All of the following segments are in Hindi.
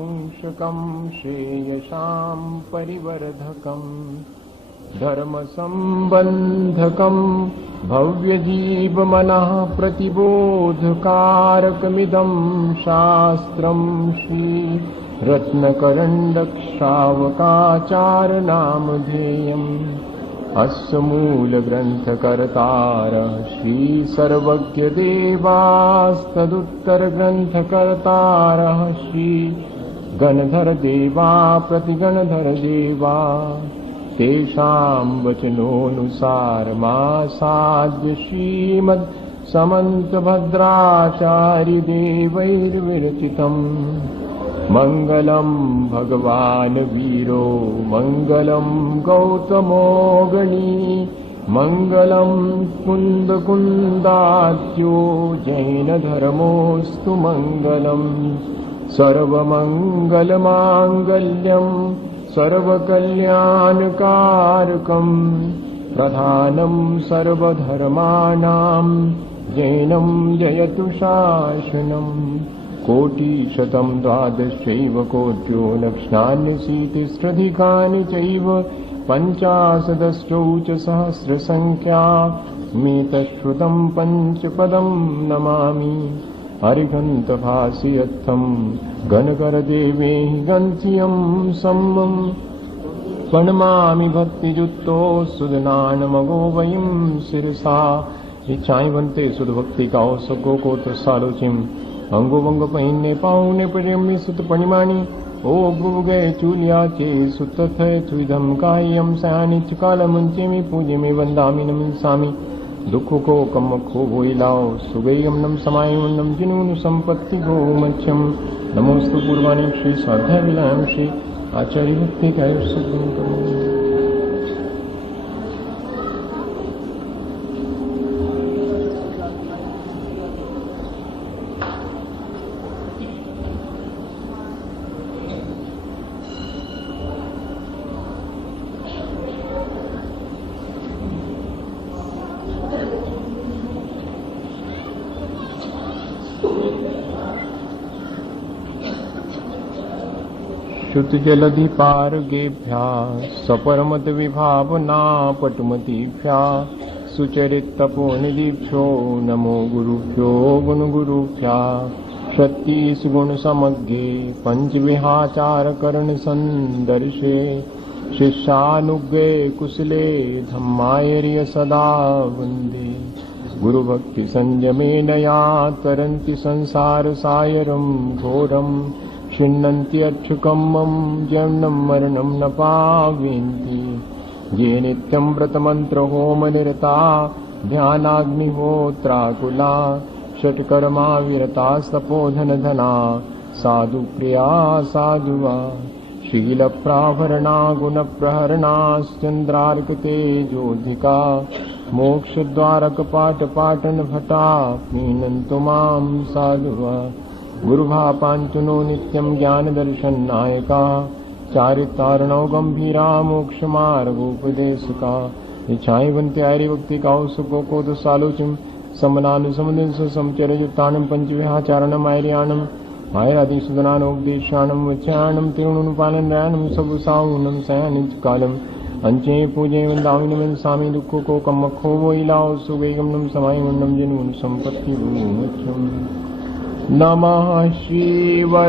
अंशकं श्रेयसां परिवर्धकं धर्मसंबन्धकं भव्यजीवमनः प्रतिबोधकारकमिदं शास्त्रं श्रीरत्नकरण्डकश्रावकाचार्यनामधेयम् अस्य मूलग्रन्थकर्तारः श्रीसर्वज्ञदेवास्तदुत्तरग्रन्थकर्तारः श्रीगणधरदेवा प्रतिगणधरदेवा तेषां वचनोऽनुसारमासाद्य श्रीमद् समन्तभद्राचार्यदेवैर्विरचितम् मङ्गलं भगवान् वीरो मङ्गलं गौतमो गणी मङ्गलं कुन्दकुन्दात्यो जैनधर्मोऽस्तु मङ्गलम् सर्वमङ्गलमाङ्गल्यं सर्वकल्याणकारकं प्रधानं सर्वधर्माणां जैनं जयतु शासनम् कोटिशतं द्वादशैव कोट्यो लक्षान्यशीतिस्रधिकानि चैव पञ्चाशदष्टौ च सहस्रसङ्ख्या मेतश्रुतं पञ्चपदं नमामि हरिघन्तभासियत्थं गणकरदेवे गन्त्यं सम्मं प्रणमामि भक्तियुक्तो सुदनानमगो वयं शिरसा इच्छाएं बनते सुध भक्ति का सको को तो सालोचिम अंगो वंग पहिने पाऊने प्रेमी सुत पणिमाणी ओ गुरु गए चूलिया चे सुत थे तुधम कायम सयानी चुकाल मुंचे में पूजे में वंदामी नमसामी दुख को कम खो वोई लाओ सुगयम नम समाय नम जिनून संपत्ति गो मध्यम नमोस्तु पूर्वाणी श्री स्वाध्याय विलायम श्री आचार्य भक्ति का शुद्ध जलधि पारगेभ्या सपरमत विभावना पटुमतीभ्या सुचरित तपोनिधिभ्यो नमो गुरुभ्यो गुणगुरुभ्या षत्तीस गुण समग्रे पंचविहाचार करण संदर्शे शिष्यानुगे कुशले धम्मायर्य सदा वंदे गुरुभक्ति संयमेनया तरन्ति संसार सायरं घोरम् छिन्नन्त्यक्षुकम्मं जन्मं मरणं न पावयन्ति ये नित्यं व्रतमन्त्रहोमनिरता ध्यानाग्निहोत्राकुला षट्कर्मा विरतास्तपोधनधना साधुप्रिया साधुवा शीलप्राभरणा गुणप्रहरणाश्चन्द्रार्कतेजोधिका मोक्षद्वारकपाटपाटनभटा पीनन्तु मां साधुवा गुरुभापाञ्चनो नित्यं ज्ञानदर्शननायका चारितारणौ गंभीरा मोक्षमार्गोपदेशका इच्छाएं बनते आर्य भक्ति काउ सुखो को तो सालोचिम समनानुसमदिन समचरयुक्तानं पंचविहाचारणं आर्याणं आयरादिसुदनानोपदेशानं वच्यानं तिरुनुपालनयानं सबुसाऊनं सयानिकालम् अंचे पूजे वंदामि नमसामि दुःखो को कमखो वोइलाओ सुवेगमनं समायमनं जनुन संपत्ति भूमच्छम् नमः श्रीवर्धमानाय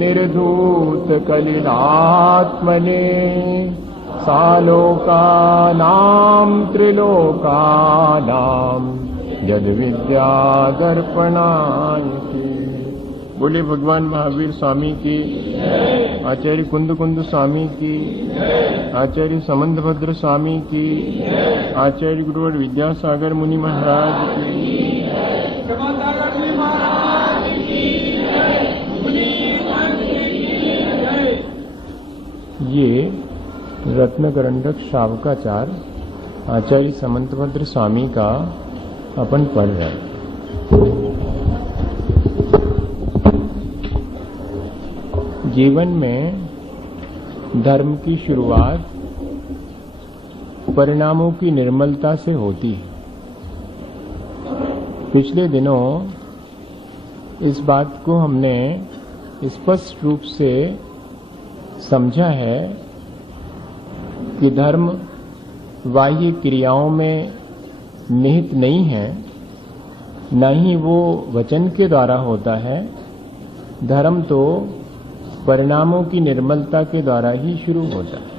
निर्धूतकलिलात्मने सालोकानां त्रिलोकानां यद्विद्यादर्पणाय बोले भगवान महावीर स्वामी की आचार्य कुंद स्वामी की आचार्य समंतभद्र स्वामी की आचार्य गुरुवर विद्यासागर मुनि महाराज की ये रत्नकरण्डक श्रावकाचार्य आचार्य समंतभद्र स्वामी का अपन पढ़ रहे हैं। जीवन में धर्म की शुरुआत परिणामों की निर्मलता से होती है। पिछले दिनों इस बात को हमने स्पष्ट रूप से समझा है कि धर्म बाह्य क्रियाओं में निहित नहीं है, न ही वो वचन के द्वारा होता है। धर्म तो परिणामों की निर्मलता के द्वारा ही शुरू होता है।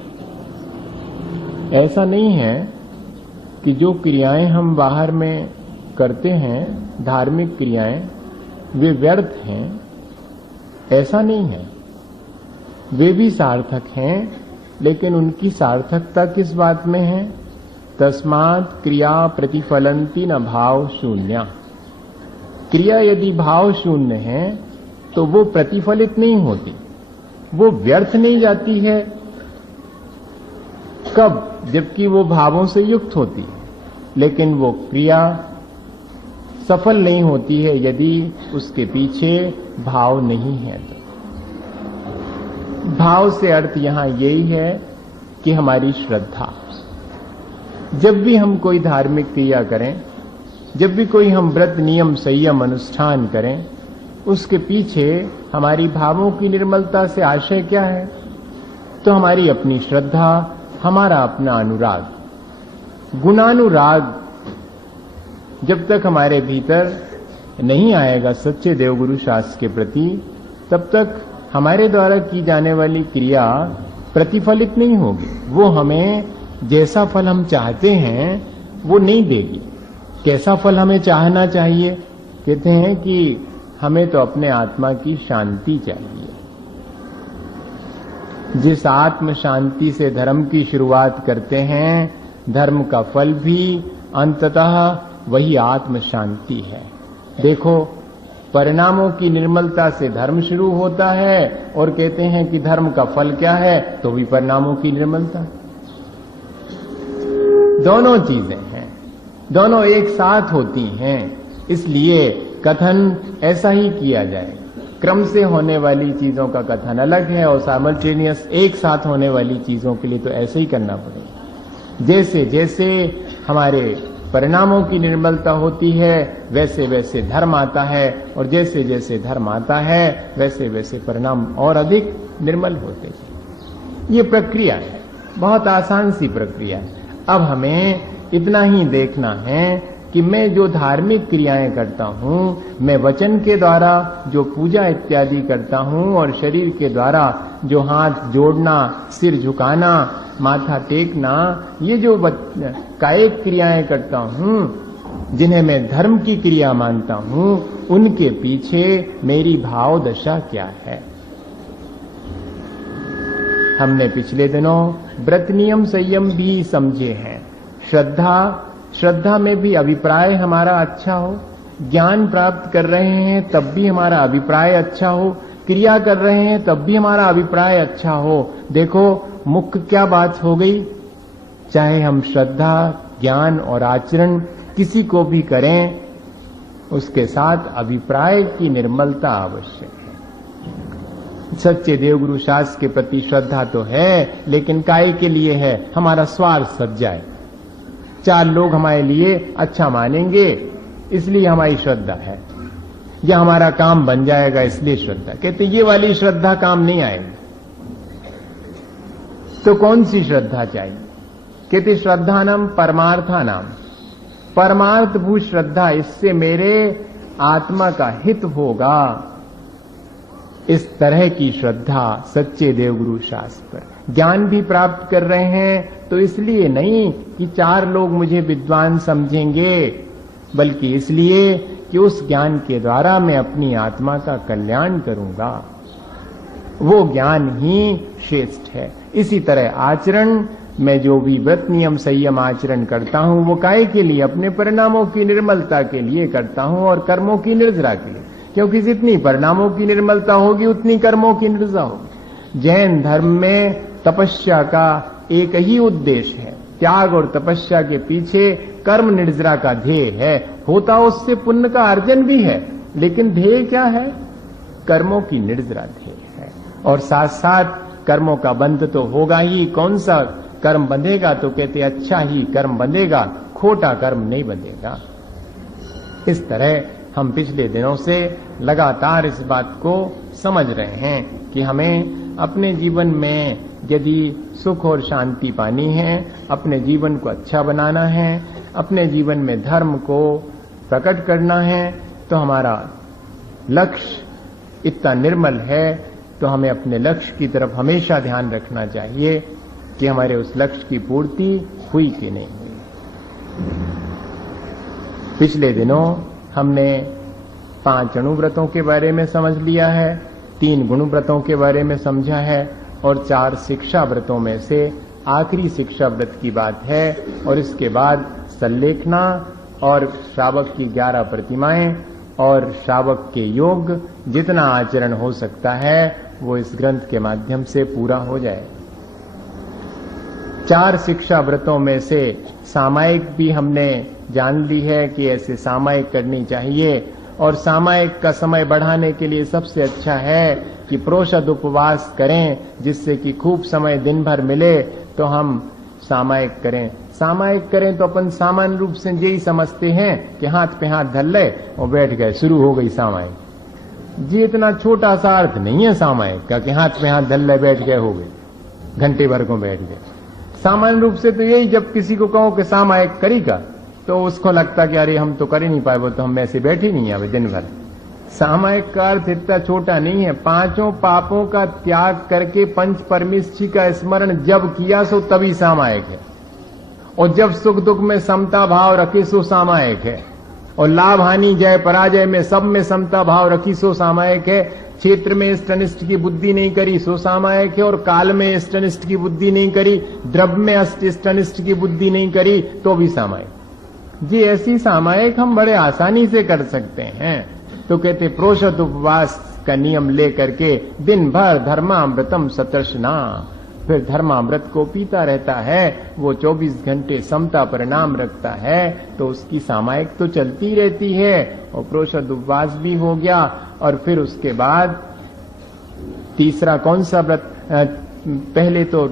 ऐसा नहीं है कि जो क्रियाएं हम बाहर में करते हैं, धार्मिक क्रियाएं, वे व्यर्थ हैं, ऐसा नहीं है। वे भी सार्थक हैं, लेकिन उनकी सार्थकता किस बात में है? तस्मात् क्रिया प्रतिफलंती न भाव शून्या। क्रिया यदि भाव शून्य है तो वो प्रतिफलित नहीं होती, वो व्यर्थ नहीं जाती है। कब? जबकि वो भावों से युक्त होती है, लेकिन वो क्रिया सफल नहीं होती है यदि उसके पीछे भाव नहीं है। तो भाव से अर्थ यहां यही है कि हमारी श्रद्धा। जब भी हम कोई धार्मिक क्रिया करें, जब भी कोई हम व्रत नियम संयम अनुष्ठान करें, उसके पीछे हमारी भावों की निर्मलता से आशय क्या है? तो हमारी अपनी श्रद्धा, हमारा अपना अनुराग। गुणानुराग जब तक हमारे भीतर नहीं आएगा सच्चे देवगुरु शास्त्र के प्रति, तब तक हमारे द्वारा की जाने वाली क्रिया प्रतिफलित नहीं होगी। वो हमें जैसा फल हम चाहते हैं वो नहीं देगी। कैसा फल हमें चाहना चाहिए? कहते हैं कि हमें तो अपने आत्मा की शांति चाहिए। जिस आत्म शांति से धर्म की शुरुआत करते हैं, धर्म का फल भी अंततः वही आत्म शांति है। देखो, परिणामों की निर्मलता से धर्म शुरू होता है और कहते हैं कि धर्म का फल क्या है? तो भी परिणामों की निर्मलता। दोनों चीजें हैं, दोनों एक साथ होती हैं। इसलिए कथन ऐसा ही किया जाए। क्रम से होने वाली चीजों का कथन अलग है और साइमल्टेनियस एक साथ होने वाली चीजों के लिए तो ऐसे ही करना पड़ेगा। जैसे जैसे हमारे परिणामों की निर्मलता होती है, वैसे वैसे धर्म आता है, और जैसे जैसे धर्म आता है वैसे वैसे परिणाम और अधिक निर्मल होते हैं। ये प्रक्रिया है, बहुत आसान सी प्रक्रिया है। अब हमें इतना ही देखना है कि मैं जो धार्मिक क्रियाएं करता हूं, मैं वचन के द्वारा जो पूजा इत्यादि करता हूं और शरीर के द्वारा जो हाथ जोड़ना, सिर झुकाना, माथा टेकना, ये जो कायिक क्रियाएं करता हूं, जिन्हें मैं धर्म की क्रिया मानता हूं, उनके पीछे मेरी भाव दशा क्या है? हमने पिछले दिनों व्रत नियम संयम भी समझे हैं। श्रद्धा में भी अभिप्राय हमारा अच्छा हो, ज्ञान प्राप्त कर रहे हैं तब भी हमारा अभिप्राय अच्छा हो, क्रिया कर रहे हैं तब भी हमारा अभिप्राय अच्छा हो। देखो, मुख्य क्या बात हो गई? चाहे हम श्रद्धा, ज्ञान और आचरण किसी को भी करें, उसके साथ अभिप्राय की निर्मलता आवश्यक है। सच्चे देवगुरु शास्त्र के प्रति श्रद्धा तो है, लेकिन काय के लिए है? हमारा स्वार्थ सज जाए, 4 लोग हमारे लिए अच्छा मानेंगे इसलिए हमारी श्रद्धा है, या हमारा काम बन जाएगा इसलिए श्रद्धा। कहते ये वाली श्रद्धा काम नहीं आएगी। तो कौन सी श्रद्धा चाहिए? कहते श्रद्धानम परमार्थानाम, परमार्थ भूत श्रद्धा, इससे मेरे आत्मा का हित होगा। इस तरह की श्रद्धा सच्चे देवगुरु शास्त्र पर। ज्ञान भी प्राप्त कर रहे हैं तो इसलिए नहीं कि 4 लोग मुझे विद्वान समझेंगे, बल्कि इसलिए कि उस ज्ञान के द्वारा मैं अपनी आत्मा का कल्याण करूंगा। वो ज्ञान ही श्रेष्ठ है। इसी तरह आचरण, मैं जो भी व्रत नियम संयम आचरण करता हूं, वो काय के लिए? अपने परिणामों की निर्मलता के लिए करता हूं और कर्मों की निर्जरा के लिए, क्योंकि जितनी परिणामों की निर्मलता होगी उतनी कर्मों की निर्जरा होगी। जैन धर्म में तपस्या का एक ही उद्देश्य है, त्याग और तपस्या के पीछे कर्म निर्जरा का ध्येय है। होता उससे पुण्य का अर्जन भी है, लेकिन ध्येय क्या है? कर्मों की निर्जरा ध्येय है। और साथ साथ कर्मों का बंध तो होगा ही। कौन सा कर्म बंधेगा? तो कहते अच्छा ही कर्म बंधेगा, खोटा कर्म नहीं बंधेगा। इस तरह हम पिछले दिनों से लगातार इस बात को समझ रहे हैं कि हमें अपने जीवन में यदि सुख और शांति पानी है, अपने जीवन को अच्छा बनाना है, अपने जीवन में धर्म को प्रकट करना है, तो हमारा लक्ष्य इतना निर्मल है, तो हमें अपने लक्ष्य की तरफ हमेशा ध्यान रखना चाहिए कि हमारे उस लक्ष्य की पूर्ति हुई कि नहीं हुई। पिछले दिनों हमने 5 अणुव्रतों के बारे में समझ लिया है, 3 गुणव्रतों के बारे में समझा है और 4 शिक्षा व्रतों में से आखिरी शिक्षा व्रत की बात है। और इसके बाद सल्लेखना और श्रावक की 11 प्रतिमाएं और श्रावक के योग, जितना आचरण हो सकता है वो इस ग्रंथ के माध्यम से पूरा हो जाए। 4 शिक्षा व्रतों में से सामायिक भी हमने जान ली है कि ऐसे सामायिक करनी चाहिए, और सामायिक का समय बढ़ाने के लिए सबसे अच्छा है कि प्रोषद उपवास करें, जिससे कि खूब समय दिन भर मिले तो हम सामायिक करें। सामायिक करें तो अपन सामान्य रूप से यही समझते हैं कि हाथ पे हाथ धर ले और बैठ गए, शुरू हो गई सामायिक। जी इतना छोटा सा अर्थ नहीं है सामायिक का कि हाथ पे हाथ धर ले बैठ गए, हो गए, घंटे भर को बैठ गए। सामान्य रूप से तो यही, जब किसी को कहो कि सामायिक करेगा तो उसको लगता कि अरे हम तो कर ही नहीं पाए, वो तो हम ऐसे बैठे नहीं है दिन भर। सामायिक का अर्थ इतना छोटा नहीं है। 5 पापों का त्याग करके पंच परमेष्ठी का स्मरण जब किया सो तभी सामायिक है, और जब सुख दुख में समता भाव रखी सो सामायिक है, और लाभ हानि जय पराजय में सब में समता भाव रखी सो सामायिक है। क्षेत्र में इष्ट अनिष्ट की बुद्धि नहीं करी सो सामायिक है, और काल में इष्ट अनिष्ट की बुद्धि नहीं करी, द्रव्य में इष्ट अनिष्ट की बुद्धि नहीं करी तो भी सामायिक। जी ऐसी सामायिक हम बड़े आसानी से कर सकते हैं। तो कहते प्रोषद उपवास का नियम लेकर के दिन भर धर्मामृतम सतर्षणा, फिर धर्मामृत को पीता रहता है, वो 24 घंटे समता पर नाम रखता है, तो उसकी सामायिक तो चलती रहती है और प्रोषद उपवास भी हो गया। और फिर उसके बाद तीसरा कौन सा व्रत? पहले तो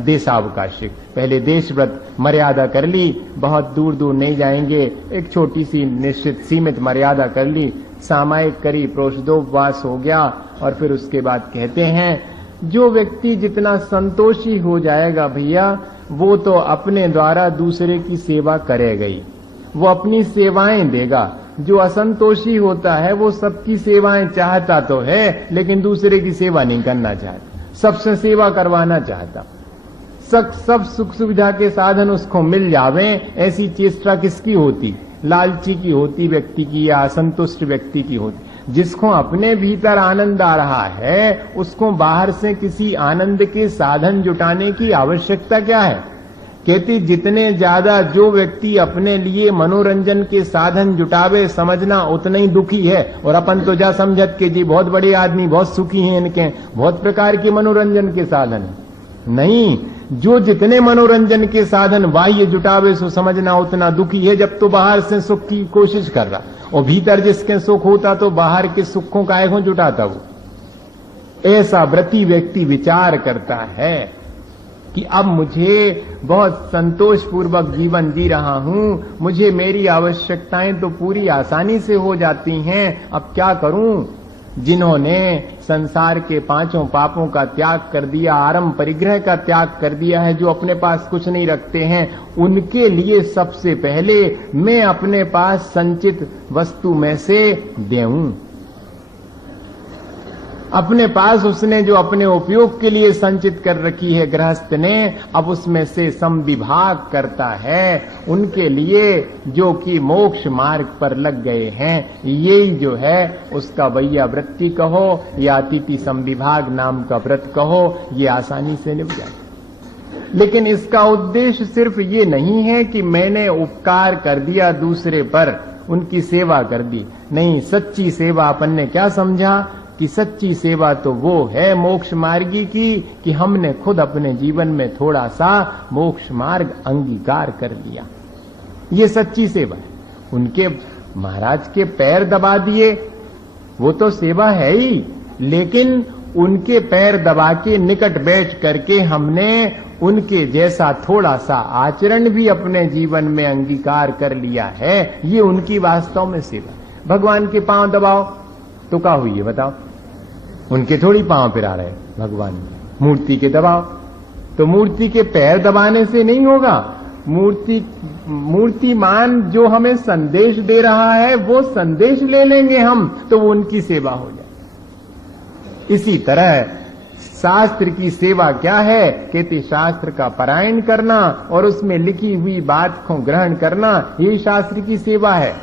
देशावकाशिक, पहले देश व्रत मर्यादा कर ली, बहुत दूर दूर नहीं जाएंगे, एक छोटी सी निश्चित सीमित मर्यादा कर ली, सामायिक करी, प्रोषदोपवास हो गया। और फिर उसके बाद कहते हैं जो व्यक्ति जितना संतोषी हो जाएगा भैया, वो तो अपने द्वारा दूसरे की सेवा करेगा ही, वो अपनी सेवाएं देगा। जो असंतोषी होता है वो सबकी सेवाएं चाहता तो है, लेकिन दूसरे की सेवा नहीं करना चाहता, सबसे सेवा करवाना चाहता। सब सुख सुविधा के साधन उसको मिल जावे, ऐसी चेष्टा किसकी होती? लालची की होती व्यक्ति की, या असंतुष्ट व्यक्ति की होती। जिसको अपने भीतर आनंद आ रहा है उसको बाहर से किसी आनंद के साधन जुटाने की आवश्यकता क्या है? कहती जितने ज्यादा जो व्यक्ति अपने लिए मनोरंजन के साधन जुटावे, समझना उतना ही दुखी है। और अपन तो जा समझत के जी बहुत बड़े आदमी, बहुत सुखी हैं, इनके बहुत प्रकार के मनोरंजन के साधन। नहीं, जो जितने मनोरंजन के साधन बाह्य जुटावे सो समझना उतना दुखी है, जब तो बाहर से सुख की कोशिश कर रहा, और भीतर जिसके सुख होता तो बाहर के सुखों का आएगो जुटाता वो। ऐसा व्रती व्यक्ति विचार करता है कि अब मुझे बहुत संतोष पूर्वक जीवन जी रहा हूं, मुझे मेरी आवश्यकताएं तो पूरी आसानी से हो जाती हैं, अब क्या करूं? जिन्होंने संसार के 5 पापों का त्याग कर दिया, आरंभ परिग्रह का त्याग कर दिया है, जो अपने पास कुछ नहीं रखते हैं, उनके लिए सबसे पहले मैं अपने पास संचित वस्तु में से देऊं। अपने पास उसने जो अपने उपयोग के लिए संचित कर रखी है गृहस्थ ने, अब उसमें से समविभाग करता है उनके लिए जो कि मोक्ष मार्ग पर लग गए हैं। यही जो है उसका वैयावृत्ति कहो या अतिथि समविभाग नाम का व्रत कहो, ये आसानी से निभ जाए। लेकिन इसका उद्देश्य सिर्फ ये नहीं है कि मैंने उपकार कर दिया दूसरे पर, उनकी सेवा कर दी। नहीं, सच्ची सेवा अपन ने क्या समझा कि सच्ची सेवा तो वो है मोक्ष मार्गी की, कि हमने खुद अपने जीवन में थोड़ा सा मोक्ष मार्ग अंगीकार कर लिया। ये सच्ची सेवा है। उनके महाराज के पैर दबा दिए, वो तो सेवा है ही, लेकिन उनके पैर दबा के निकट बैठ करके हमने उनके जैसा थोड़ा सा आचरण भी अपने जीवन में अंगीकार कर लिया है, ये उनकी वास्तव में सेवा। भगवान के पांव दबाओ, तो क्या हुई है बताओ? उनके थोड़ी पांव पिरा रहे भगवान, मूर्ति के दबाव। तो मूर्ति के पैर दबाने से नहीं होगा। मूर्तिमान जो हमें संदेश दे रहा है वो संदेश ले लेंगे हम, तो वो उनकी सेवा हो जाए। इसी तरह शास्त्र की सेवा क्या है? कहते शास्त्र का पारायण करना और उसमें लिखी हुई बात को ग्रहण करना, ये शास्त्र की सेवा है।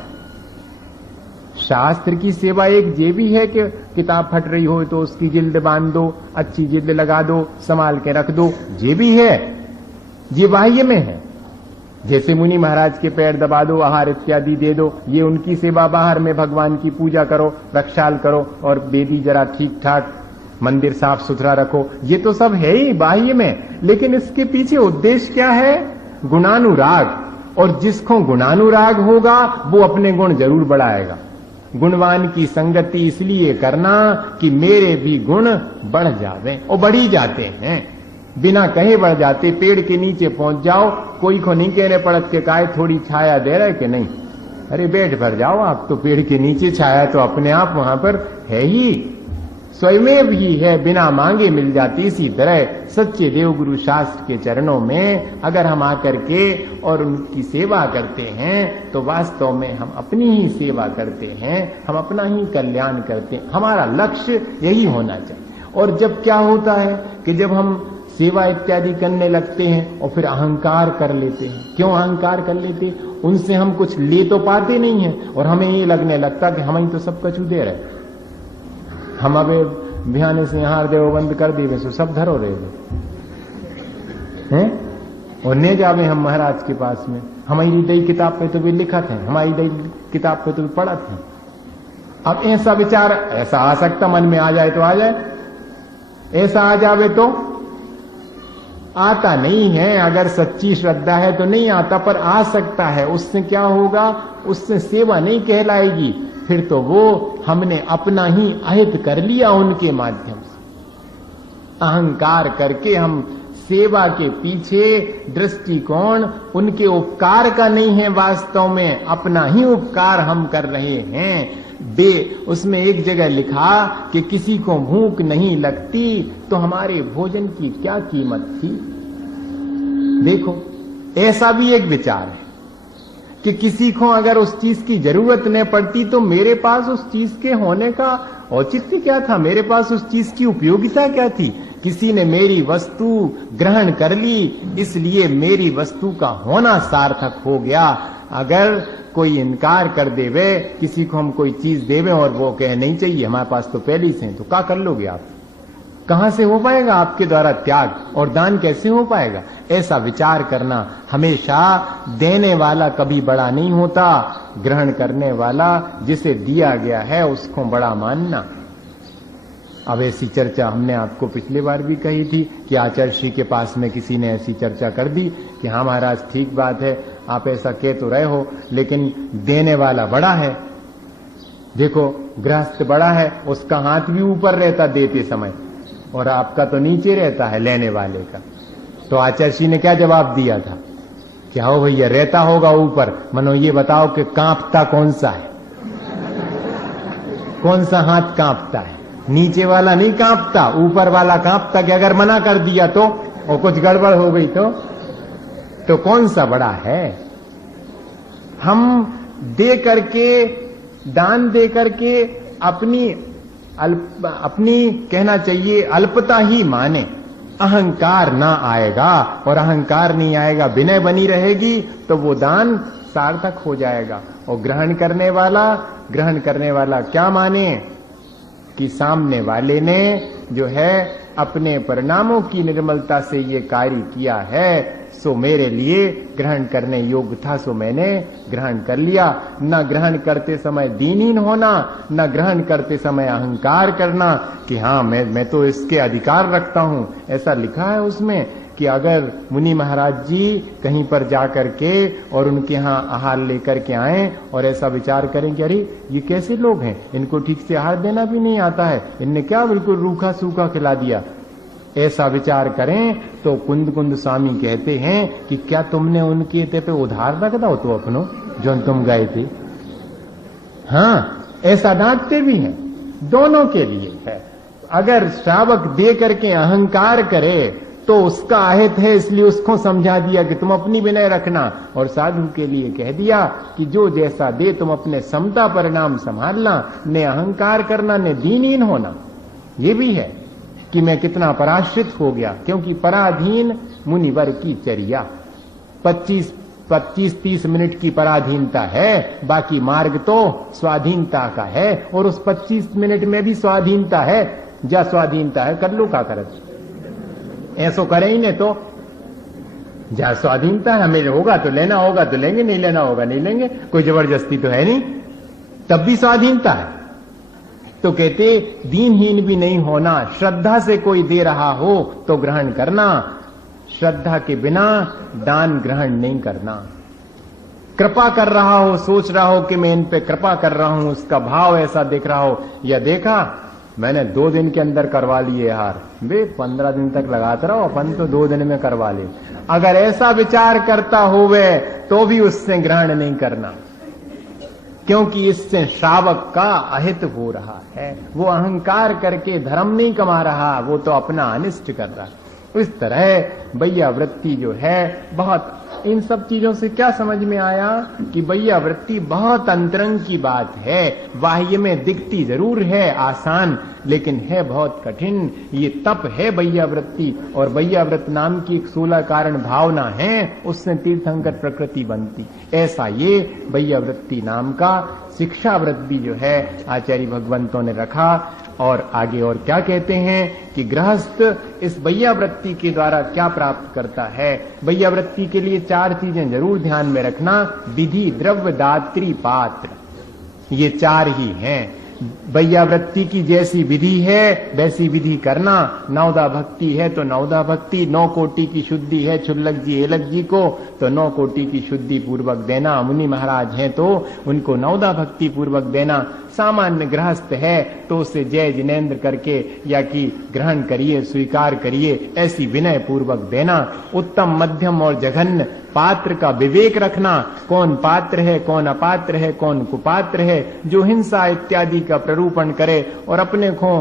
शास्त्र की सेवा एक ये भी है कि किताब फट रही हो तो उसकी जिल्द बांध दो, अच्छी जिल्द लगा दो, संभाल के रख दो, ये भी है, ये बाह्य में है। जैसे मुनि महाराज के पैर दबा दो, आहार इत्यादि दे दो, ये उनकी सेवा। बाहर में भगवान की पूजा करो, रक्षाल करो और वेदी जरा ठीक ठाक, मंदिर साफ सुथरा रखो, ये तो सब है ही बाह्य में। लेकिन इसके पीछे उद्देश्य क्या है? गुणानुराग। और जिसको गुणानुराग होगा वो अपने गुण जरूर बढ़ाएगा। गुणवान की संगति इसलिए करना कि मेरे भी गुण बढ़ जावे, और बढ़ ही जाते हैं, बिना कहे बढ़ जाते। पेड़ के नीचे पहुंच जाओ, कोई को नहीं कहने पड़त के काय थोड़ी छाया दे रहे कि नहीं, अरे बैठ भर जाओ आप तो, पेड़ के नीचे छाया तो अपने आप वहां पर है ही, स्वयं ही है, बिना मांगे मिल जाती। इसी तरह सच्चे देवगुरु शास्त्र के चरणों में अगर हम आकर के और उनकी सेवा करते हैं तो वास्तव में हम अपनी ही सेवा करते हैं, हम अपना ही कल्याण करते हैं। हमारा लक्ष्य यही होना चाहिए। और जब क्या होता है कि जब हम सेवा इत्यादि करने लगते हैं और फिर अहंकार कर लेते हैं। क्यों अहंकार कर लेते हैं? उनसे हम कुछ ले तो पाते नहीं हैं और हमें ये लगने लगता कि हम ही तो सब कछु दे रहे, हम अब बिहाने से यहां देव बंद कर दिए सो सब धरो रहे हैं और ने जावे हम महाराज के पास में। हमारी दई किताब पे तो भी लिखा थे, हमारी दई किताब पे तो भी पढ़ा थे। अब ऐसा विचार ऐसा आ सकता मन में आ जाए तो आ जाए, ऐसा आ जावे तो आता नहीं है। अगर सच्ची श्रद्धा है तो नहीं आता, पर आ सकता है। उससे क्या होगा? उससे सेवा नहीं कहलाएगी, फिर तो वो हमने अपना ही अहित कर लिया उनके माध्यम से। अहंकार करके हम सेवा के पीछे दृष्टिकोण उनके उपकार का नहीं है, वास्तव में अपना ही उपकार हम कर रहे हैं। उसमें एक जगह लिखा कि किसी को भूख नहीं लगती तो हमारे भोजन की क्या कीमत थी। देखो, ऐसा भी एक विचार है कि किसी को अगर उस चीज की जरूरत नहीं पड़ती तो मेरे पास उस चीज के होने का औचित्य क्या था, मेरे पास उस चीज की उपयोगिता क्या थी। किसी ने मेरी वस्तु ग्रहण कर ली, इसलिए मेरी वस्तु का होना सार्थक हो गया। अगर कोई इनकार कर देवे, किसी को हम कोई चीज देवे और वो कहे नहीं चाहिए हमारे पास तो पहले से, तो क्या कर लोगे आप? कहां से हो पाएगा आपके द्वारा त्याग, और दान कैसे हो पाएगा? ऐसा विचार करना। हमेशा देने वाला कभी बड़ा नहीं होता, ग्रहण करने वाला जिसे दिया गया है उसको बड़ा मानना। अब ऐसी चर्चा हमने आपको पिछली बार भी कही थी कि आचार्य श्री के पास में किसी ने ऐसी चर्चा कर दी कि हाँ महाराज ठीक बात है, आप ऐसा कह तो रहे हो, लेकिन देने वाला बड़ा है। देखो, गृहस्थ बड़ा है, उसका हाथ भी ऊपर रहता देते समय और आपका तो नीचे रहता है लेने वाले का। तो आचार्य श्री ने क्या जवाब दिया था? क्या हो भैया, रहता होगा ऊपर, मनो ये बताओ कि कांपता कौन सा है, कौन सा हाथ कांपता है? नीचे वाला नहीं कांपता, ऊपर वाला कांपता। कि अगर मना कर दिया तो और कुछ गड़बड़ हो गई तो कौन सा बड़ा है? हम दे करके, दान दे करके अपनी कहना चाहिए अल्पता ही माने, अहंकार ना आएगा। और अहंकार नहीं आएगा, विनय बनी रहेगी तो वो दान सार्थक हो जाएगा। और ग्रहण करने वाला क्या माने कि सामने वाले ने जो है अपने परिणामों की निर्मलता से ये कार्य किया है, सो मेरे लिए ग्रहण करने योग्य था, सो मैंने ग्रहण कर लिया। न ग्रहण करते समय दीनहीन होना, न ग्रहण करते समय अहंकार करना कि हाँ मैं तो इसके अधिकार रखता हूं। ऐसा लिखा है उसमें कि अगर मुनि महाराज जी कहीं पर जाकर के और उनके यहाँ आहार लेकर के आए और ऐसा विचार करें कि अरे ये कैसे लोग हैं, इनको ठीक से आहार देना भी नहीं आता है, इनने क्या बिल्कुल रूखा सूखा खिला दिया, ऐसा विचार करें तो कुंद कुंद स्वामी कहते हैं कि क्या तुमने उनके ते पे उधार रख दो तो अपनो जो तुम गए थे। हाँ, ऐसा डांटते भी हैं दोनों के लिए है। अगर श्रावक दे करके अहंकार करे तो उसका अहित है, इसलिए उसको समझा दिया कि तुम अपनी विनय रखना, और साधु के लिए कह दिया कि जो जैसा दे तुम अपने समता परिणाम संभालना, ने अहंकार करना, ने दीनहीन होना। ये भी है कि मैं कितना पराश्रित हो गया, क्योंकि पराधीन मुनिवर की चर्या। 25-30 मिनट की पराधीनता है, बाकी मार्ग तो स्वाधीनता का है, और उस 25 मिनट में भी स्वाधीनता है। जा स्वाधीनता है, कर लो का करत, ऐसो करे ही नहीं तो जा स्वाधीनता है। हमें होगा तो लेना होगा तो लेंगे, नहीं लेना होगा नहीं लेंगे, कोई जबरदस्ती तो है नहीं, तब भी स्वाधीनता है। तो कहते दीनहीन भी नहीं होना, श्रद्धा से कोई दे रहा हो तो ग्रहण करना, श्रद्धा के बिना दान ग्रहण नहीं करना। कृपा कर रहा हो, सोच रहा हो कि मैं इन पे कृपा कर रहा हूं, उसका भाव ऐसा दिख रहा हो, या देखा मैंने 2 दिन के अंदर करवा लिए हार, वे 15 दिन तक लगाते रहो, अपन तो 2 दिन में करवा ले। अगर ऐसा विचार करता होवे तो भी उससे ग्रहण नहीं करना, क्योंकि इससे श्रावक का अहित हो रहा है। वो अहंकार करके धर्म नहीं कमा रहा, वो तो अपना अनिष्ट कर रहा। इस तरह भैया वृत्ति जो है बहुत, इन सब चीजों से क्या समझ में आया कि भैया वृत्ति बहुत अंतरंग की बात है। बाह्य में दिखती जरूर है आसान, लेकिन है बहुत कठिन। ये तप है भैया वृत्ति, और भैया व्रत नाम की एक 16 कारण भावना है, उससे तीर्थंकर प्रकृति बनती। ऐसा ये भैया वृत्ति नाम का शिक्षा व्रत भी जो है आचार्य भगवंतों ने रखा। और आगे और क्या कहते हैं कि गृहस्थ इस भैया वृत्ति के द्वारा क्या प्राप्त करता है। भैया वृत्ति के लिए 4 चीजें जरूर ध्यान में रखना, विधि, द्रव्य, दात्री, पात्र, ये 4 ही हैं। भैया वृत्ति की जैसी विधि है वैसी विधि करना। नवदा भक्ति है तो नवदा भक्ति, 9 कोटि की शुद्धि है छुल्लक जी एलक जी को तो 9 कोटि की शुद्धि पूर्वक देना। मुनि महाराज हैं तो उनको नवदा भक्ति पूर्वक देना। सामान्य गृहस्थ है तो उसे जय जिनेन्द्र करके या कि ग्रहण करिए, स्वीकार करिए, ऐसी विनय पूर्वक देना। उत्तम, मध्यम और जघन्य पात्र का विवेक रखना, कौन पात्र है, कौन अपात्र है, कौन कुपात्र है। जो हिंसा इत्यादि का प्ररूपण करे और अपने को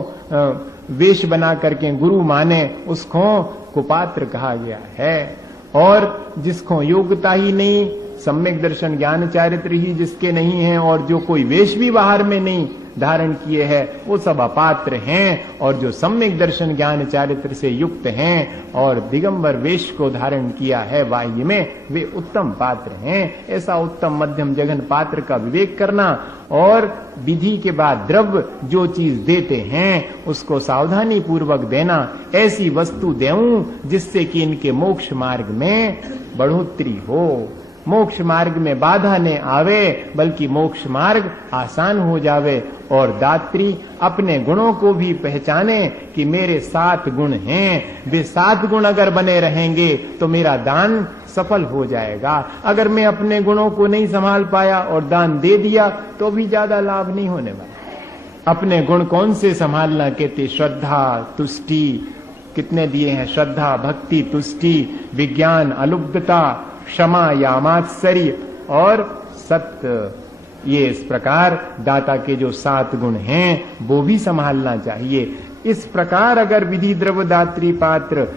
वेश बना करके गुरु माने, उसको कुपात्र कहा गया है। और जिसको योग्यता ही नहीं, सम्यक दर्शन ज्ञान चारित्र ही जिसके नहीं है, और जो कोई वेश भी बाहर में नहीं धारण किए हैं, वो सब अपात्र हैं। और जो सम्यक दर्शन ज्ञान चारित्र से युक्त हैं और दिगंबर वेश को धारण किया है बाह्य में, वे उत्तम पात्र हैं। ऐसा उत्तम, मध्यम, जघन पात्र का विवेक करना। और विधि के बाद द्रव्य जो चीज देते हैं उसको सावधानी पूर्वक देना। ऐसी वस्तु देऊं जिससे कि इनके मोक्ष मार्ग में बढ़ोतरी हो, मोक्ष मार्ग में बाधा न आवे, बल्कि मोक्ष मार्ग आसान हो जावे। और दात्री अपने गुणों को भी पहचाने कि मेरे 7 गुण हैं, वे 7 गुण अगर बने रहेंगे तो मेरा दान सफल हो जाएगा। अगर मैं अपने गुणों को नहीं संभाल पाया और दान दे दिया तो भी ज्यादा लाभ नहीं होने वाला। अपने गुण कौन से संभालना कहते, श्रद्धा, तुष्टि, कितने दिए हैं, श्रद्धा, भक्ति, तुष्टि, विज्ञान, अलुब्धता, क्षमा या मात्सर्य और सत्य। ये इस प्रकार दाता के जो 7 गुण हैं वो भी संभालना चाहिए। इस प्रकार अगर विधि, द्रव्य, दात्री, पात्र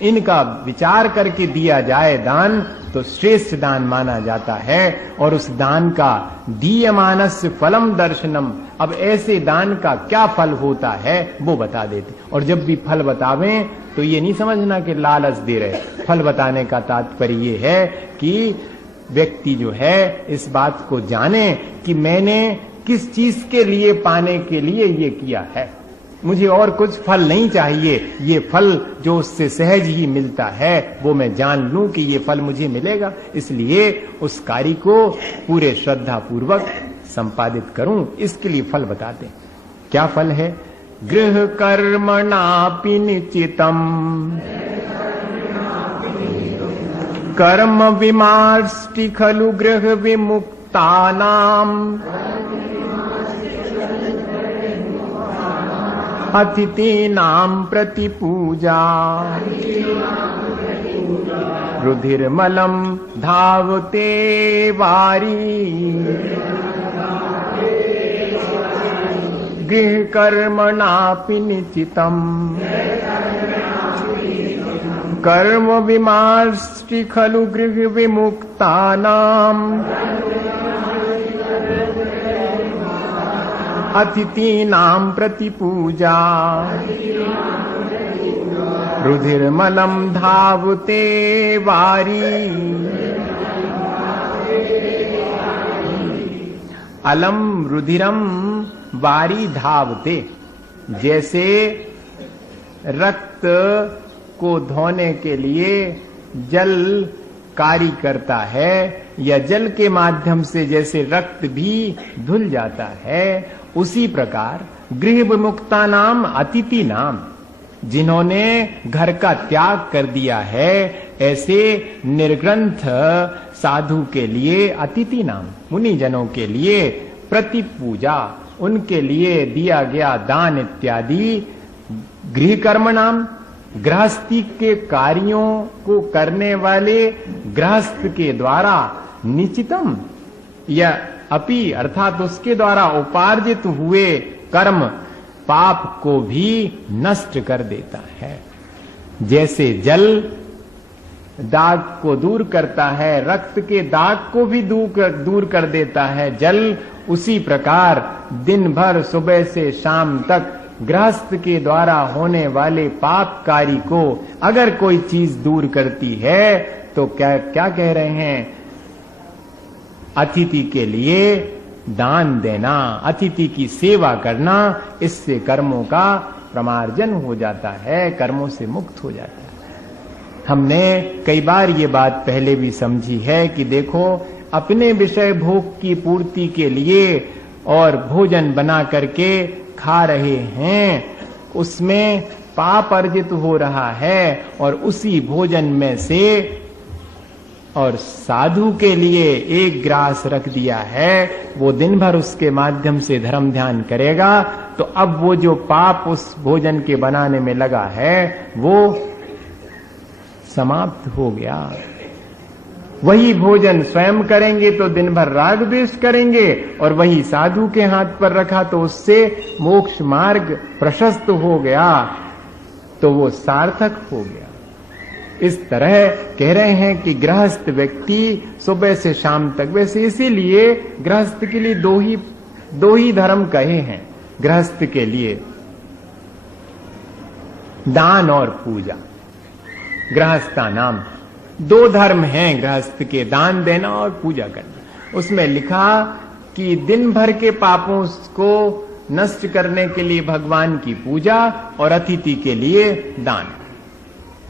इनका विचार करके दिया जाए दान, तो श्रेष्ठ दान माना जाता है। और उस दान का दीयमानस्य फलम दर्शनम, अब ऐसे दान का क्या फल होता है वो बता देते। और जब भी फल बतावें तो ये नहीं समझना कि लालच दे रहे, फल बताने का तात्पर्य ये है कि व्यक्ति जो है इस बात को जाने कि मैंने किस चीज के लिए, पाने के लिए ये किया है, मुझे और कुछ फल नहीं चाहिए। ये फल जो उससे सहज ही मिलता है वो मैं जान लूं कि ये फल मुझे मिलेगा, इसलिए उस कार्य को पूरे श्रद्धा पूर्वक संपादित करूं। इसके लिए फल बताते हैं। क्या फल है? गृह कर्मणापि निश्चितम कर्म विमार्ष्टि खलु गृह विमुक्तानाम अतिथीनां प्रति पूजा रुधिर्मलं धावते वारी गृह कर्मणापि निचितम् कर्म विमार्ष्टि खलु गृह विमुक्तानाम् अतिथीनां प्रतिपूजा रुधिर्मलं धावते वारी अलम रुधिरम वारी धावते। जैसे रक्त को धोने के लिए जल कार्य करता है या जल के माध्यम से जैसे रक्त भी धुल जाता है, उसी प्रकार गृह विमुक्ता नाम अतिथि नाम, जिन्होंने घर का त्याग कर दिया है, ऐसे निर्ग्रंथ साधु के लिए, अतिथि नाम मुनि जनों के लिए प्रति पूजा, उनके लिए दिया गया दान इत्यादि, गृह कर्म नाम गृहस्थी के कार्यों को करने वाले गृहस्थ के द्वारा निश्चितम या अपि अर्थात उसके द्वारा उपार्जित हुए कर्म पाप को भी नष्ट कर देता है। जैसे जल दाग को दूर करता है, रक्त के दाग को भी दूर कर देता है जल, उसी प्रकार दिन भर सुबह से शाम तक गृहस्थ के द्वारा होने वाले पाप कार्य को अगर कोई चीज दूर करती है तो क्या क्या कह रहे हैं? अतिथि के लिए दान देना, अतिथि की सेवा करना, इससे कर्मों का प्रमार्जन हो जाता है, कर्मों से मुक्त हो जाता है। हमने कई बार ये बात पहले भी समझी है कि देखो, अपने विषय भोग की पूर्ति के लिए और भोजन बना करके खा रहे हैं, उसमें पाप अर्जित हो रहा है, और उसी भोजन में से और साधु के लिए एक ग्रास रख दिया है, वो दिन भर उसके माध्यम से धर्म ध्यान करेगा, तो अब वो जो पाप उस भोजन के बनाने में लगा है वो समाप्त हो गया। वही भोजन स्वयं करेंगे तो दिन भर राग द्वेष करेंगे, और वही साधु के हाथ पर रखा तो उससे मोक्ष मार्ग प्रशस्त हो गया, तो वो सार्थक हो गया। इस तरह कह रहे हैं कि गृहस्थ व्यक्ति सुबह से शाम तक, वैसे इसीलिए गृहस्थ के लिए दो ही धर्म कहे हैं गृहस्थ के लिए, दान और पूजा। गृहस्था नाम दो धर्म हैं गृहस्थ के, दान देना और पूजा करना। उसमें लिखा कि दिन भर के पापों को नष्ट करने के लिए भगवान की पूजा और अतिथि के लिए दान।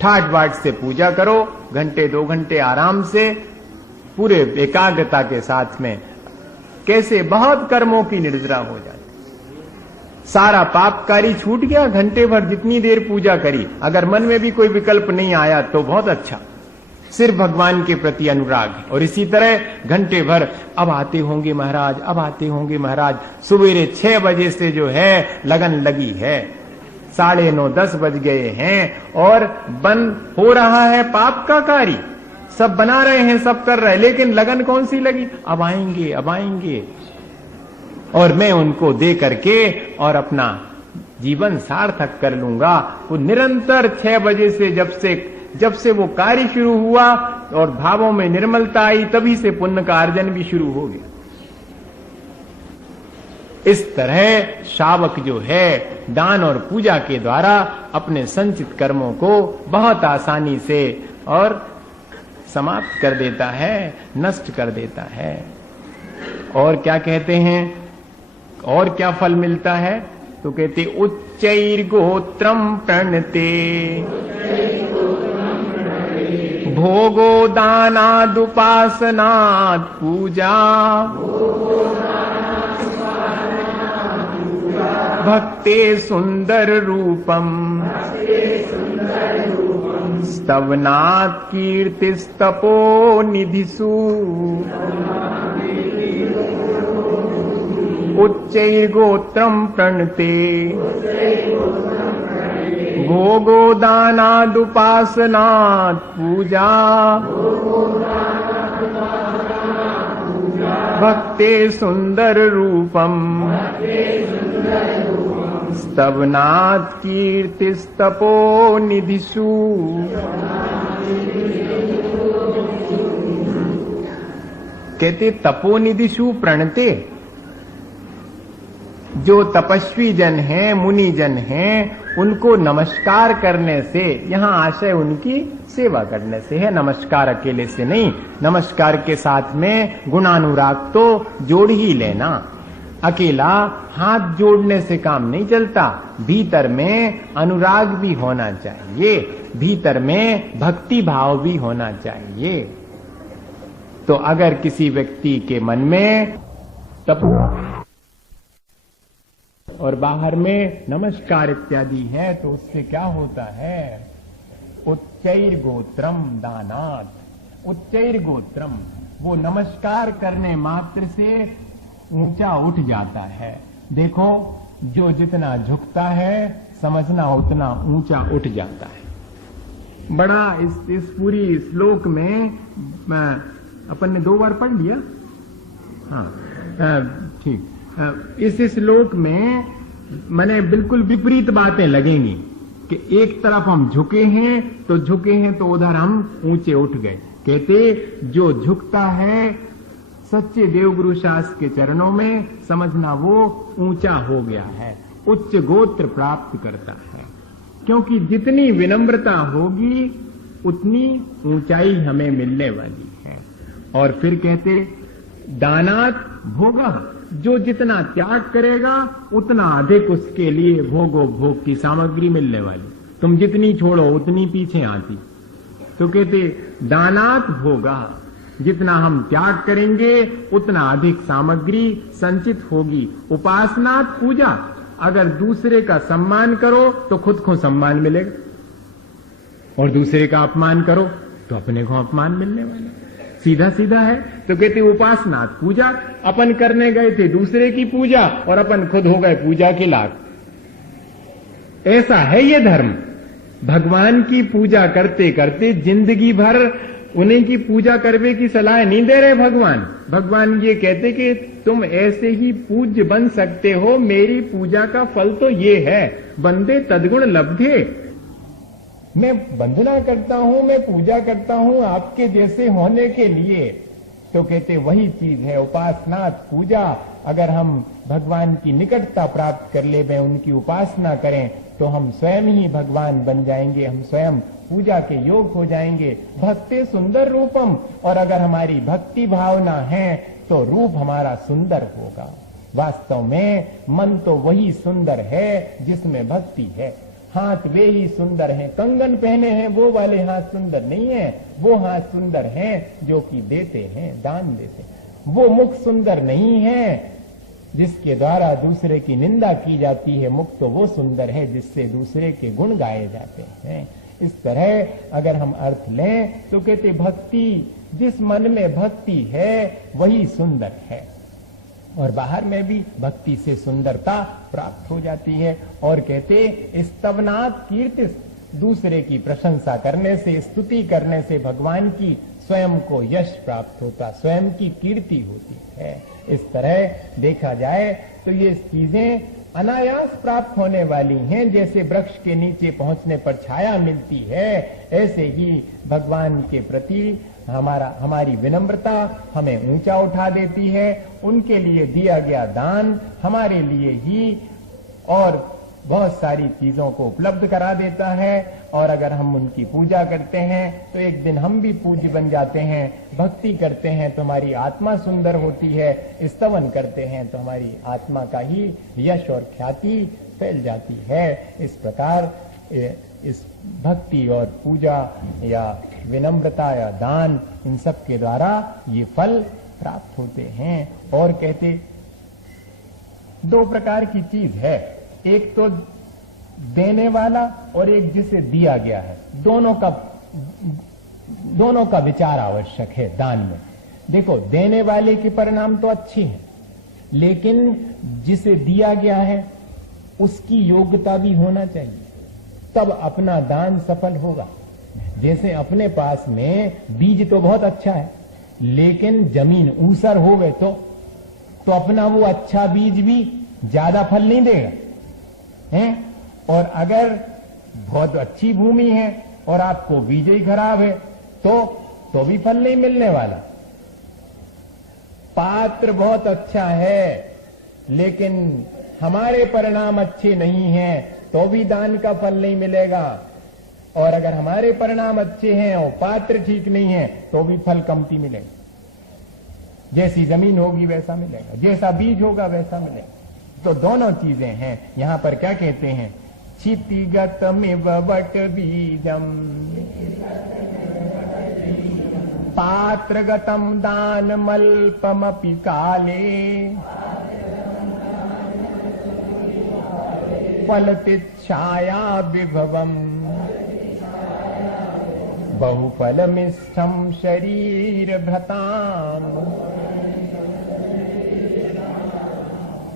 ठाट बाट से पूजा करो, घंटे 2 घंटे आराम से पूरे एकाग्रता के साथ में, कैसे बहुत कर्मों की निर्जरा हो जाती, सारा पापकारी छूट गया। घंटे भर जितनी देर पूजा करी, अगर मन में भी कोई विकल्प नहीं आया तो बहुत अच्छा, सिर्फ भगवान के प्रति अनुराग है। और इसी तरह घंटे भर अब आते होंगे महाराज, अब आते होंगे महाराज, सवेरे 6 बजे से जो है लगन लगी है, 9:30 10 बज गए हैं और बंद हो रहा है पाप का कार्य, सब बना रहे हैं, सब कर रहे हैं, लेकिन लगन कौन सी लगी? अब आएंगे, अब आएंगे और मैं उनको दे करके और अपना जीवन सार्थक कर लूंगा। वो निरंतर 6 बजे से जब से वो कार्य शुरू हुआ और भावों में निर्मलता आई, तभी से पुण्य का अर्जन भी शुरू हो गया। इस तरह शावक जो है दान और पूजा के द्वारा अपने संचित कर्मों को बहुत आसानी से और समाप्त कर देता है, नष्ट कर देता है। और क्या कहते हैं, और क्या फल मिलता है? तो कहते उच्चैर्गोत्रम प्रणते भोगो दानादुपासनात् पूजा भक्ते सुंदर रूपम स्तवनात् कीर्तिस्तपो निधिषु उच्चैर्गोत्रम प्रणते भोगो दानादुपासनात् पूजा भक्ते सुंदर रूपम स्तवनात् कीर्तिस्तपो निधिषु कहते तपोनिधिषु प्रणते। जो तपस्वी जन हैं, मुनि जन हैं, उनको नमस्कार करने से, यहां आशय उनकी सेवा करने से है, नमस्कार अकेले से नहीं। नमस्कार के साथ में गुणानुराग तो जोड़ ही लेना। अकेला हाथ जोड़ने से काम नहीं चलता, भीतर में अनुराग भी होना चाहिए, भीतर में भक्ति भाव भी होना चाहिए। तो अगर किसी व्यक्ति के मन में तप और बाहर में नमस्कार इत्यादि है, तो उससे क्या होता है? उच्चैर गोत्रम दानात्। उच्चैर गोत्रम, वो नमस्कार करने मात्र से ऊंचा उठ जाता है। देखो, जो जितना झुकता है समझना उतना ऊंचा उठ जाता है। बड़ा इस पूरी श्लोक में अपन ने 2 बार पढ़ लिया। हाँ ठीक। इस श्लोक में मैंने बिल्कुल विपरीत बातें लगेंगी कि एक तरफ हम झुके हैं तो उधर हम ऊंचे उठ गए। कहते जो झुकता है सच्चे देवगुरु शास्त्र के चरणों में, समझना वो ऊंचा हो गया है, उच्च गोत्र प्राप्त करता है। क्योंकि जितनी विनम्रता होगी उतनी ऊंचाई हमें मिलने वाली है। और फिर कहते दानात् भोगः, जो जितना त्याग करेगा उतना अधिक उसके लिए भोगो भोग की सामग्री मिलने वाली। तुम जितनी छोड़ो उतनी पीछे आती। तो कहते दानात् भोगः, जितना हम त्याग करेंगे उतना अधिक सामग्री संचित होगी। उपासनात् पूजा, अगर दूसरे का सम्मान करो तो खुद को सम्मान मिलेगा, और दूसरे का अपमान करो तो अपने को अपमान मिलने वाला। सीधा सीधा है। तो कहते उपासनात् पूजा, अपन करने गए थे दूसरे की पूजा और अपन खुद हो गए पूजा के लायक। ऐसा है ये धर्म। भगवान की पूजा करते करते जिंदगी भर उन्हीं की पूजा करने की सलाह नहीं दे रहे भगवान। भगवान ये कहते कि तुम ऐसे ही पूज्य बन सकते हो, मेरी पूजा का फल तो ये है, बंदे तद्गुण लब्धे। मैं वंदना करता हूं, मैं पूजा करता हूं आपके जैसे होने के लिए। तो कहते वही चीज है उपासनात् पूजा। अगर हम भगवान की निकटता प्राप्त कर ले, मैं उनकी उपासना करें, तो हम स्वयं ही भगवान बन जाएंगे, हम स्वयं पूजा के योग हो जाएंगे। भक्ति सुंदर रूपम, और अगर हमारी भक्ति भावना है तो रूप हमारा सुंदर होगा। वास्तव में मन तो वही सुंदर है जिसमें भक्ति है। हाथ वे ही सुंदर हैं, कंगन पहने हैं वो वाले हाथ सुंदर नहीं है, वो हाथ सुंदर हैं जो कि देते हैं, दान देते हैं। वो मुख सुंदर नहीं है जिसके द्वारा दूसरे की निंदा की जाती है, मुख तो वो सुंदर है जिससे दूसरे के गुण गाए जाते हैं। इस तरह अगर हम अर्थ लें तो कहते भक्ति, जिस मन में भक्ति है वही सुंदर है, और बाहर में भी भक्ति से सुंदरता प्राप्त हो जाती है। और कहते स्तवनात् कीर्ति, दूसरे की प्रशंसा करने से, स्तुति करने से भगवान की स्वयं को यश प्राप्त होता, स्वयं की कीर्ति होती है। इस तरह देखा जाए तो ये चीजें अनायास प्राप्त होने वाली हैं। जैसे वृक्ष के नीचे पहुंचने पर छाया मिलती है, ऐसे ही भगवान के प्रति हमारी विनम्रता हमें ऊंचा उठा देती है। उनके लिए दिया गया दान हमारे लिए ही और बहुत सारी चीजों को उपलब्ध करा देता है। और अगर हम उनकी पूजा करते हैं तो एक दिन हम भी पूज्य बन जाते हैं। भक्ति करते हैं तो हमारी आत्मा सुंदर होती है, स्तवन करते हैं तो हमारी आत्मा का ही यश और ख्याति फैल जाती है। इस प्रकार इस भक्ति और पूजा या विनम्रता या दान, इन सब के द्वारा ये फल प्राप्त होते हैं। और कहते 2 प्रकार की चीज है, एक तो देने वाला और एक जिसे दिया गया है। दोनों का विचार आवश्यक है दान में। देखो, देने वाले के परिणाम तो अच्छे हैं, लेकिन जिसे दिया गया है उसकी योग्यता भी होना चाहिए, तब अपना दान सफल होगा। जैसे अपने पास में बीज तो बहुत अच्छा है, लेकिन जमीन ऊसर हो गए तो अपना वो अच्छा बीज भी ज्यादा फल नहीं देगा। हैं। और अगर बहुत अच्छी भूमि है और आपको बीज ही खराब है तो भी फल नहीं मिलने वाला। पात्र बहुत अच्छा है लेकिन हमारे परिणाम अच्छे नहीं हैं तो भी दान का फल नहीं मिलेगा। और अगर हमारे परिणाम अच्छे हैं और पात्र ठीक नहीं है तो भी फल कमती मिलेगा। जैसी जमीन होगी वैसा मिलेगा, जैसा बीज होगा वैसा मिलेगा। तो दोनों चीजें हैं। यहां पर क्या कहते हैं, क्षितिगतमिव वट बीजम पात्रगतम दानमल्पमपि काले फलतिच्छाया विभवम बहुफलमिष्ठम शरीर भृताम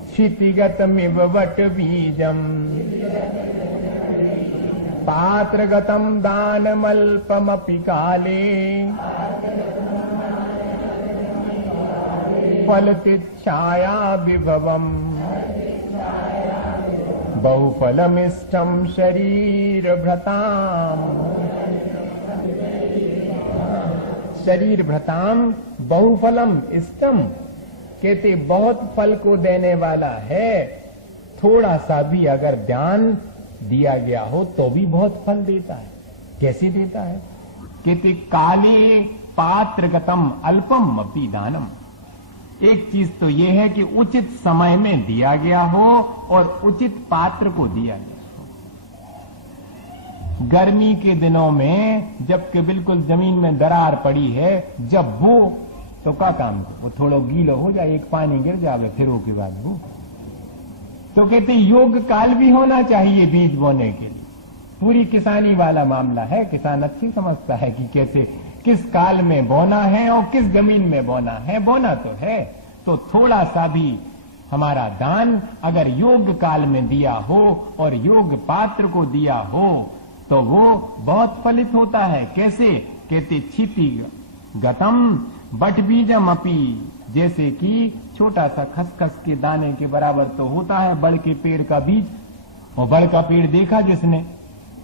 क्षितिगतमिव वट बीजम पात्रगतम दानमल्पमपि काले फलतिच्छाया विभवम बहुफलमिष्ठम शरीर भृताम। शरीर भृताम बहुफलम इष्टम कहते बहुत फल को देने वाला है। थोड़ा सा भी अगर दान दिया गया हो तो भी बहुत फल देता है। कैसे देता है, कहते काले पात्रगतम अल्पम अपि दानम। एक चीज तो यह है कि उचित समय में दिया गया हो और उचित पात्र को दिया गया हो। गर्मी के दिनों में जबकि बिल्कुल जमीन में दरार पड़ी है, जब वो तो क्या काम, वो थोड़ा गीलो हो जाए, एक पानी गिर जावे फिर वो के बाद वो तो कहते योग काल भी होना चाहिए बीज बोने के लिए। पूरी किसानी वाला मामला है। किसान अच्छी समझता है कि कैसे किस काल में बोना है और किस जमीन में बोना है। बोना तो है तो थोड़ा सा भी हमारा दान अगर योग काल में दिया हो और योग पात्र को दिया हो तो वो बहुत फलित होता है। कैसे, कहते क्षिति गतम बट बीजम अपी, जैसे कि छोटा सा खसखस के दाने के बराबर तो होता है बड़ के पेड़ का बीज। और बड़ का पेड़ देखा जिसने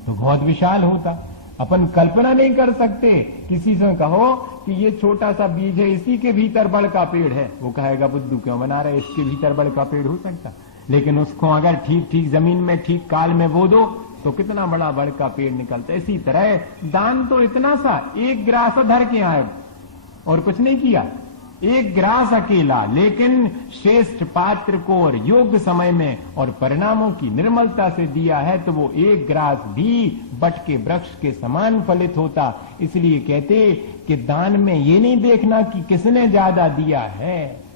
तो बहुत विशाल होता। अपन कल्पना नहीं कर सकते। किसी से कहो कि ये छोटा सा बीज है, इसी के भीतर बड़ का पेड़ है, वो कहेगा बुद्धू क्यों बना रहे, इसके भीतर बड़ का पेड़ हो सकता। लेकिन उसको अगर ठीक ठीक जमीन में ठीक काल में बो दो तो कितना बड़ा बड़ का पेड़ निकलता। इसी तरह दान तो इतना सा, एक ग्रास धर के आए और कुछ नहीं किया, एक ग्रास अकेला, लेकिन श्रेष्ठ पात्र को और योग्य समय में और परिणामों की निर्मलता से दिया है तो वो एक ग्रास भी बट के वृक्ष के समान फलित होता। इसलिए कहते कि दान में ये नहीं देखना कि किसने ज्यादा दिया है,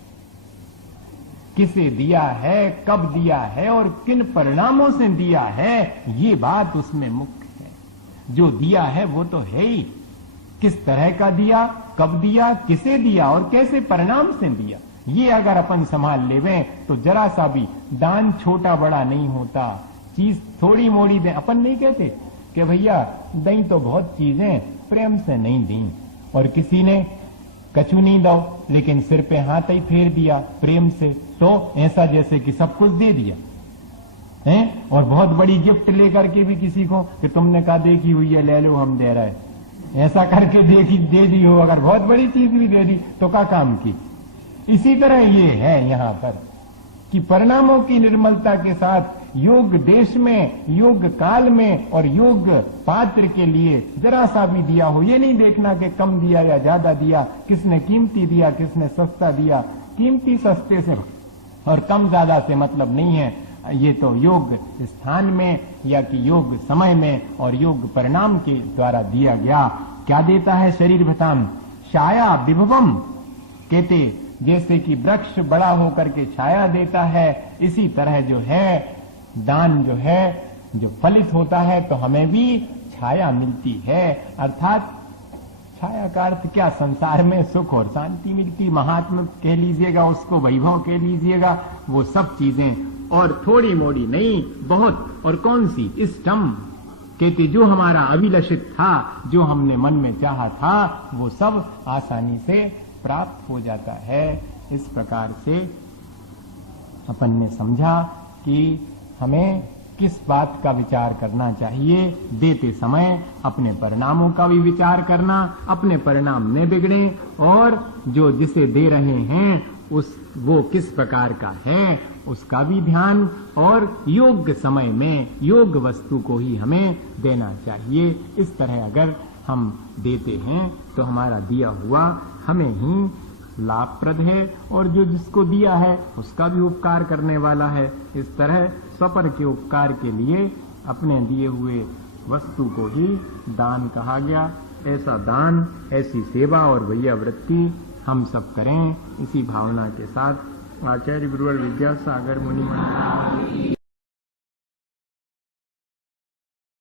किसे दिया है, कब दिया है और किन परिणामों से दिया है, ये बात उसमें मुख्य है। जो दिया है वो तो है ही, किस तरह का दिया, कब दिया, किसे दिया और कैसे परिणाम से दिया, ये अगर अपन संभाल लेवें तो जरा सा भी दान छोटा बड़ा नहीं होता। चीज थोड़ी मोड़ी दे, अपन नहीं कहते कि भैया दई तो बहुत चीजें प्रेम से नहीं दी, और किसी ने कछु नहीं दो लेकिन सिर पे हाथ ही फेर दिया प्रेम से, तो ऐसा जैसे कि सब कुछ दे दिया है। और बहुत बड़ी गिफ्ट लेकर के भी किसी को कि तुमने कहा देखी हुई है ले लो हम दे रहे, ऐसा करके दे दी हो, अगर बहुत बड़ी चीज भी दे दी तो क्या काम की। इसी तरह ये है यहां पर कि परिणामों की निर्मलता के साथ योग देश में, योग काल में और योग पात्र के लिए जरा सा भी दिया हो, ये नहीं देखना कि कम दिया या ज्यादा दिया, किसने कीमती दिया किसने सस्ता दिया। कीमती सस्ते से और कम ज्यादा से मतलब नहीं है, ये तो योग स्थान में या कि योग समय में और योग परिणाम के द्वारा दिया गया। क्या देता है शरीर भृताम, छाया विभवम, कहते जैसे कि वृक्ष बड़ा होकर के छाया देता है, इसी तरह जो है दान जो है जो फलित होता है तो हमें भी छाया मिलती है। अर्थात छाया का अर्थ क्या, संसार में सुख और शांति मिलती, महात्मा कह लीजिएगा उसको, वैभव कह लीजिएगा, वो सब चीजें, और थोड़ी मोड़ी नहीं बहुत। और कौन सी, इष्टम, कहते जो हमारा अभिलषित था, जो हमने मन में चाहा था, वो सब आसानी से प्राप्त हो जाता है। इस प्रकार से अपन ने समझा कि हमें किस बात का विचार करना चाहिए? देते समय अपने परिणामों का भी विचार करना, अपने परिणाम न बिगड़े, और जो जिसे दे रहे हैं वो किस प्रकार का है उसका भी ध्यान, और योग्य समय में योग्य वस्तु को ही हमें देना चाहिए। इस तरह अगर हम देते हैं तो हमारा दिया हुआ हमें ही लाभप्रद है, और जो जिसको दिया है उसका भी उपकार करने वाला है। इस तरह स्वपर के उपकार के लिए अपने दिए हुए वस्तु को ही दान कहा गया। ऐसा दान, ऐसी सेवा और भैया वृत्ति हम सब करें। इसी भावना के साथ आचार्य गुरुवर विद्यासागर मुनि महाराज